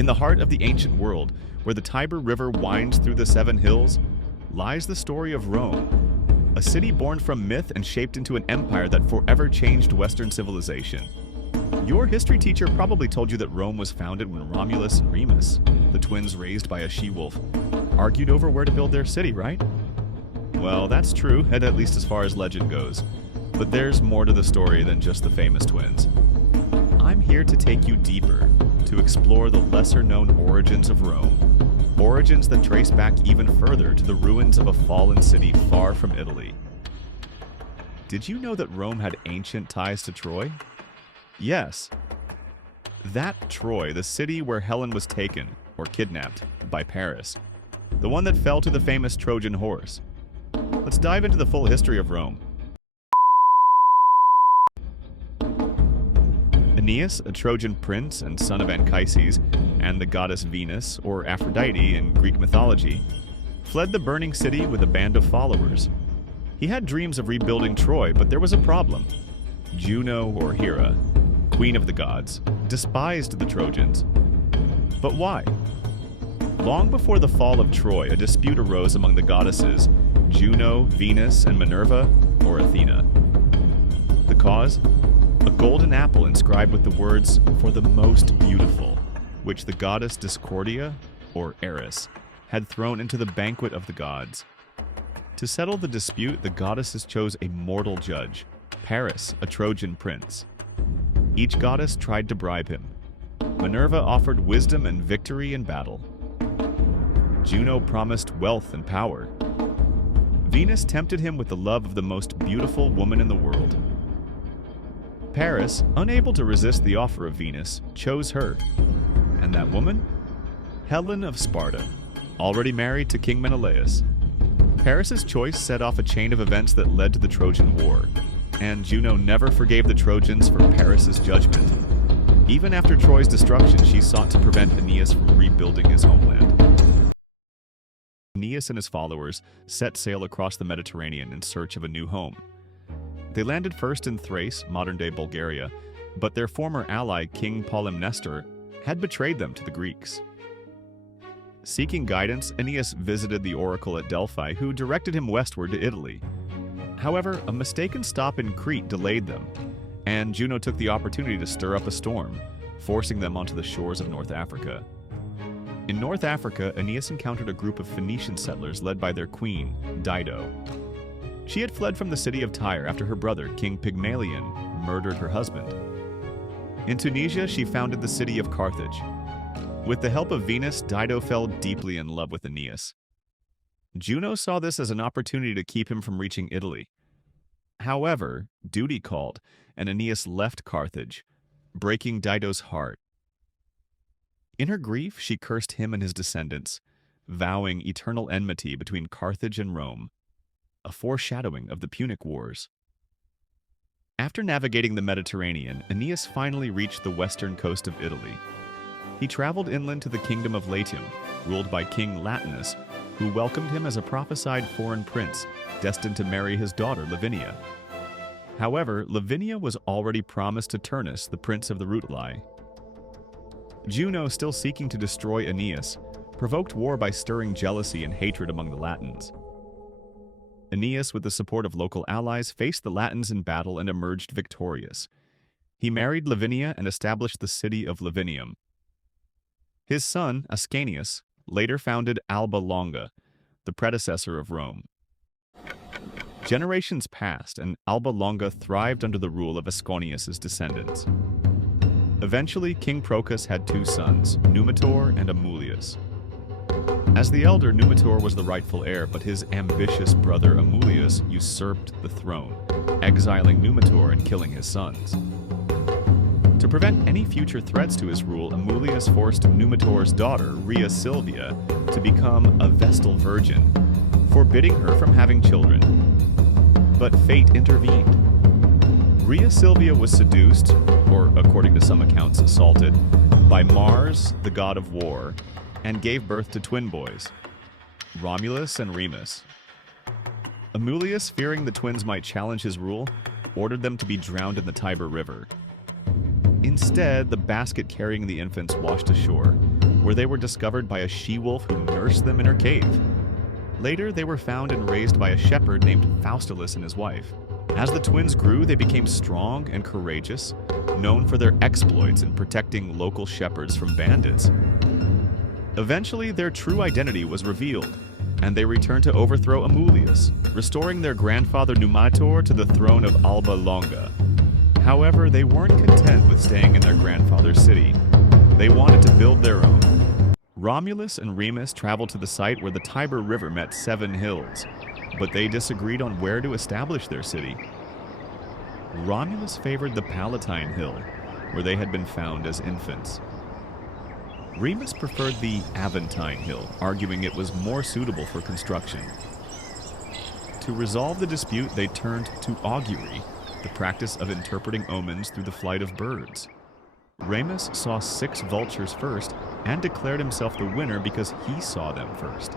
In the heart of the ancient world, where the Tiber River winds through the seven hills, lies the story of Rome, a city born from myth and shaped into an empire that forever changed Western civilization. Your history teacher probably told you that Rome was founded when Romulus and Remus, the twins raised by a she-wolf, argued over where to build their city, right? Well, that's true, at least as far as legend goes. But there's more to the story than just the famous twins. I'm here to take you deeper, to explore the lesser-known origins of Rome, origins that trace back even further to the ruins of a fallen city far from Italy. Did you know that Rome had ancient ties to Troy? Yes. That Troy, the city where Helen was taken, or kidnapped, by Paris, the one that fell to the famous Trojan horse. Let's dive into the full history of Rome. Aeneas, a Trojan prince and son of Anchises, and the goddess Venus, or Aphrodite in Greek mythology, fled the burning city with a band of followers. He had dreams of rebuilding Troy, but there was a problem. Juno, or Hera, queen of the gods, despised the Trojans. But why? Long before the fall of Troy, a dispute arose among the goddesses, Juno, Venus, and Minerva, or Athena. The cause? A golden apple inscribed with the words, "For the most beautiful," which the goddess Discordia, or Eris, had thrown into the banquet of the gods. To settle the dispute, the goddesses chose a mortal judge, Paris, a Trojan prince. Each goddess tried to bribe him. Minerva offered wisdom and victory in battle. Juno promised wealth and power. Venus tempted him with the love of the most beautiful woman in the world. Paris, unable to resist the offer of Venus, chose her. And that woman? Helen of Sparta, already married to King Menelaus. Paris's choice set off a chain of events that led to the Trojan War, and Juno never forgave the Trojans for Paris's judgment. Even after Troy's destruction, she sought to prevent Aeneas from rebuilding his homeland. Aeneas and his followers set sail across the Mediterranean in search of a new home. They landed first in Thrace, modern-day Bulgaria, but their former ally, King Polymnestor, had betrayed them to the Greeks. Seeking guidance, Aeneas visited the oracle at Delphi, who directed him westward to Italy. However, a mistaken stop in Crete delayed them, and Juno took the opportunity to stir up a storm, forcing them onto the shores of North Africa. In North Africa, Aeneas encountered a group of Phoenician settlers led by their queen, Dido. She had fled from the city of Tyre after her brother, King Pygmalion, murdered her husband. In Tunisia, she founded the city of Carthage. With the help of Venus, Dido fell deeply in love with Aeneas. Juno saw this as an opportunity to keep him from reaching Italy. However, duty called, and Aeneas left Carthage, breaking Dido's heart. In her grief, she cursed him and his descendants, vowing eternal enmity between Carthage and Rome, a foreshadowing of the Punic Wars. After navigating the Mediterranean, Aeneas finally reached the western coast of Italy. He traveled inland to the kingdom of Latium, ruled by King Latinus, who welcomed him as a prophesied foreign prince, destined to marry his daughter Lavinia. However, Lavinia was already promised to Turnus, the prince of the Rutuli. Juno, still seeking to destroy Aeneas, provoked war by stirring jealousy and hatred among the Latins. Aeneas, with the support of local allies, faced the Latins in battle and emerged victorious. He married Lavinia and established the city of Lavinium. His son, Ascanius, later founded Alba Longa, the predecessor of Rome. Generations passed, and Alba Longa thrived under the rule of Ascanius' descendants. Eventually, King Procas had two sons, Numitor and Amulius. As the elder, Numitor was the rightful heir, but his ambitious brother Amulius usurped the throne, exiling Numitor and killing his sons. To prevent any future threats to his rule, Amulius forced Numitor's daughter, Rhea Silvia, to become a Vestal virgin, forbidding her from having children. But fate intervened. Rhea Silvia was seduced, or according to some accounts assaulted, by Mars, the god of war, and gave birth to twin boys, Romulus and Remus. Amulius, fearing the twins might challenge his rule, ordered them to be drowned in the Tiber River. Instead, the basket carrying the infants washed ashore, where they were discovered by a she-wolf who nursed them in her cave. Later, they were found and raised by a shepherd named Faustulus and his wife. As the twins grew, they became strong and courageous, known for their exploits in protecting local shepherds from bandits. Eventually, their true identity was revealed, and they returned to overthrow Amulius, restoring their grandfather Numitor to the throne of Alba Longa. However, they weren't content with staying in their grandfather's city. They wanted to build their own. Romulus and Remus traveled to the site where the Tiber River met 7 hills, but they disagreed on where to establish their city. Romulus favored the Palatine Hill, where they had been found as infants. Remus preferred the Aventine Hill, arguing it was more suitable for construction. To resolve the dispute, they turned to augury, the practice of interpreting omens through the flight of birds. Remus saw 6 vultures first and declared himself the winner because he saw them first.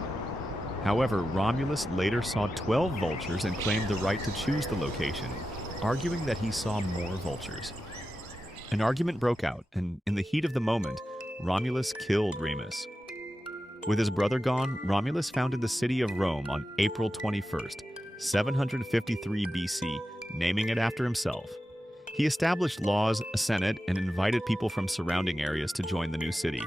However, Romulus later saw 12 vultures and claimed the right to choose the location, arguing that he saw more vultures. An argument broke out, and in the heat of the moment, Romulus killed Remus. With his brother gone, Romulus founded the city of Rome on April 21st, 753 BC, naming it after himself. He established laws, a senate, and invited people from surrounding areas to join the new city,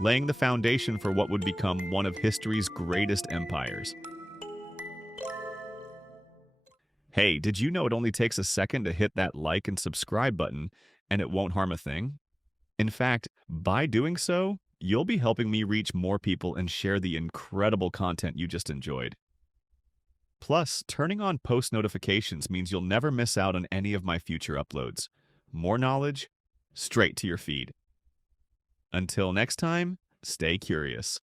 laying the foundation for what would become one of history's greatest empires. Hey, did you know it only takes a second to hit that like and subscribe button, and it won't harm a thing? In fact, by doing so, you'll be helping me reach more people and share the incredible content you just enjoyed. Plus, turning on post notifications means you'll never miss out on any of my future uploads. More knowledge, straight to your feed. Until next time, stay curious.